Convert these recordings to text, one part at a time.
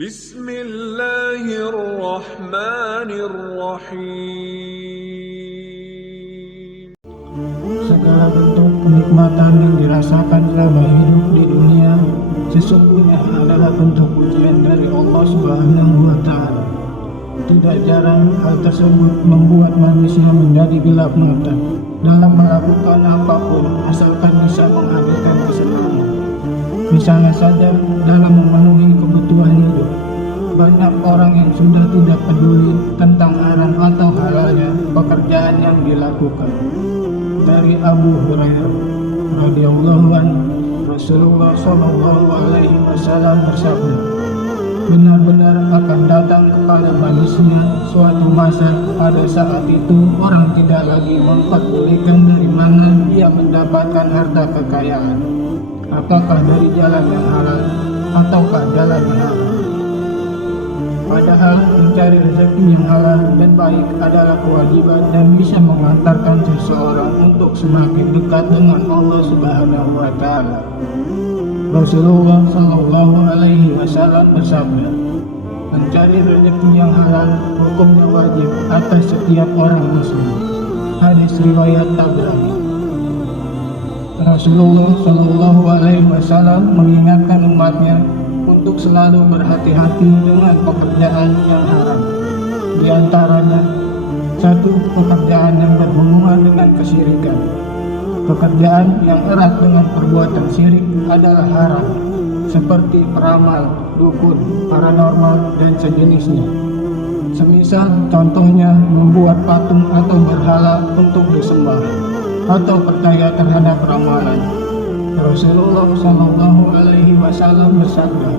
Bismillahirrahmanirrahim. Segala bentuk kenikmatan yang dirasakan selama hidup di dunia sesungguhnya adalah bentuk ujian dari Allah Subhanahu wa Ta'ala. Tidak jarang hal tersebut membuat manusia menjadi gelap mata dalam melakukan apapun asalkan bisa menghadirkan kesenangan. Misalnya saja dalam memenuhi kebutuhan hidup. Banyak orang yang sudah tidak peduli tentang haram atau halalnya pekerjaan yang dilakukan. Dari Abu Hurairah radhiyallahu anhu, Rasulullah Shallallahu alaihi wasallam bersabda, benar-benar akan datang kepada manusia suatu masa pada saat itu orang tidak lagi memperdulikan dari mana dia mendapatkan harta kekayaan, apakah dari jalan yang halal ataukah jalan yang haram. Padahal mencari rezeki yang halal dan baik adalah kewajiban dan bisa mengantarkan seseorang untuk semakin dekat dengan Allah Subhanahu wa Ta'ala. Rasulullah Shallallahu alaihi wasallam bersabda, mencari rezeki yang halal hukumnya wajib atas setiap orang muslim. Hadis riwayat Tabrani. Rasulullah Shallallahu alaihi wasallam mengingatkan umatnya untuk selalu berhati-hati dengan pekerjaan yang haram. Di antaranya, satu, pekerjaan yang berhubungan dengan kesyirikan. Pekerjaan yang erat dengan perbuatan syirik adalah haram, seperti peramal, dukun, paranormal, dan sejenisnya. Semisal contohnya membuat patung atau berhala untuk disembah, atau percaya terhadap ramalan. Rasulullah Shallallahu alaihi wasallam bersabda,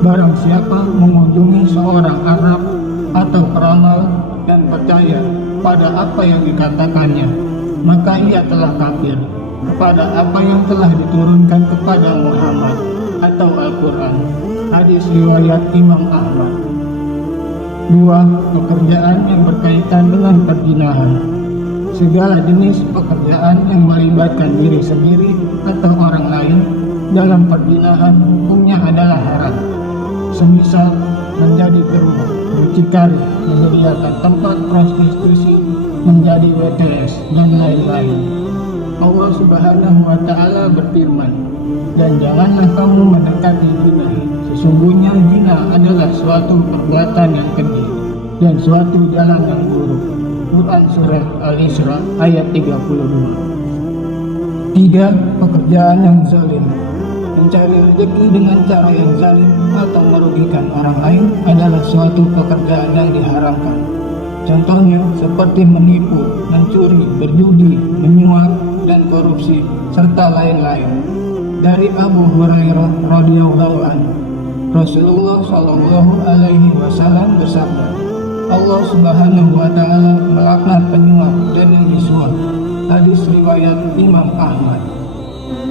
barang siapa mengunjungi seorang Arab atau peramal dan percaya pada apa yang dikatakannya, maka ia telah kafir kepada apa yang telah diturunkan kepada Muhammad atau Al-Quran. Hadis riwayat Imam Ahmad. 2. Pekerjaan yang berkaitan dengan perzinahan. Segala jenis pekerjaan yang melibatkan diri sendiri atau orang lain dalam perzinahan hukumnya adalah haram. Semisal menjadi kru, mucikari, menyediakan tempat prostitusi, menjadi WTS, dan lain-lain. Allah Subhanahu wa Ta'ala berfirman, dan janganlah kamu mendekati zina. Sesungguhnya zina adalah suatu perbuatan yang keji dan suatu jalan yang buruk. Quran Surah Al-Isra ayat 32. 3. Pekerjaan yang zalim. Mencari rezeki dengan cara yang zalim atau merugikan orang lain adalah suatu pekerjaan yang diharamkan. Contohnya seperti menipu, mencuri, berjudi, menyuap, dan korupsi, serta lain-lain. Dari Abu Hurairah radhiyallahu anhu, Rasulullah Shallallahu alaihi wasallam bersabda, Allah Subhanahu wa Ta'ala melaknat penyuap dan yang disuap. Hadis riwayat Imam Ahmad.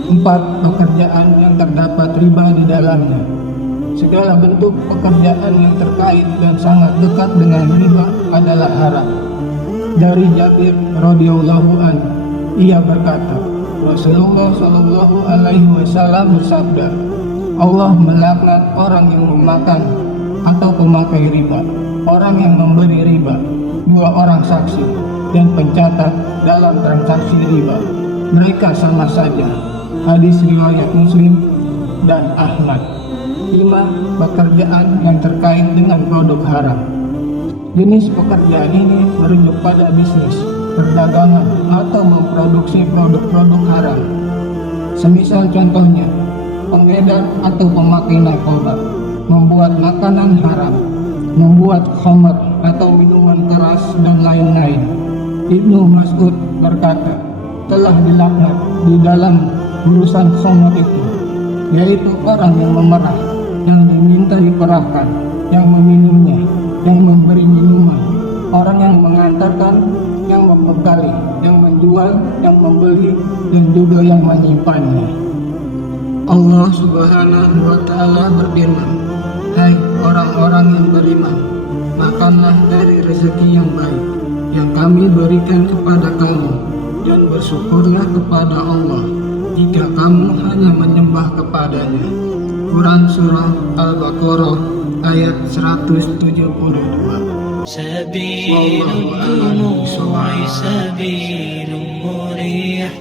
4. Pekerjaan yang terdapat riba di dalamnya. Segala bentuk pekerjaan yang terkait dan sangat dekat dengan riba adalah haram. Dari Jabir radhiyallahu anhu, ia berkata, Rasulullah Shallallahu alaihi wasallam bersabda, Allah melaknat orang yang memakan atau pemakai riba, orang yang memberi riba, 2 orang saksi, dan pencatat dalam transaksi riba. Mereka sama saja. Hadis riwayat Muslim dan Ahmad. 5. Pekerjaan yang terkait dengan produk haram. Jenis pekerjaan ini merujuk pada bisnis, perdagangan, atau memproduksi produk-produk haram. Semisal contohnya, pengedar atau pemakai narkoba, membuat makanan haram, membuat khamar atau minuman keras, dan lain-lain. Ibnu Mas'ud berkata, telah dilaknat di dalam urusan khamar itu, yaitu orang yang memerah, yang diminta diperahkan, yang meminumnya, yang memberi minuman, orang yang mengantarkan, yang membekali, yang menjual, yang membeli, dan juga yang menyimpannya. Allah Subhanahu wa Ta'ala berfirman, hai orang-orang yang beriman, makanlah dari rezeki yang baik yang kami berikan kepada kamu, dan bersyukurlah kepada Allah jika kamu hanya menyembah kepadanya. Quran Surah Al-Baqarah ayat 172. سبيل الدموع سبيل مريح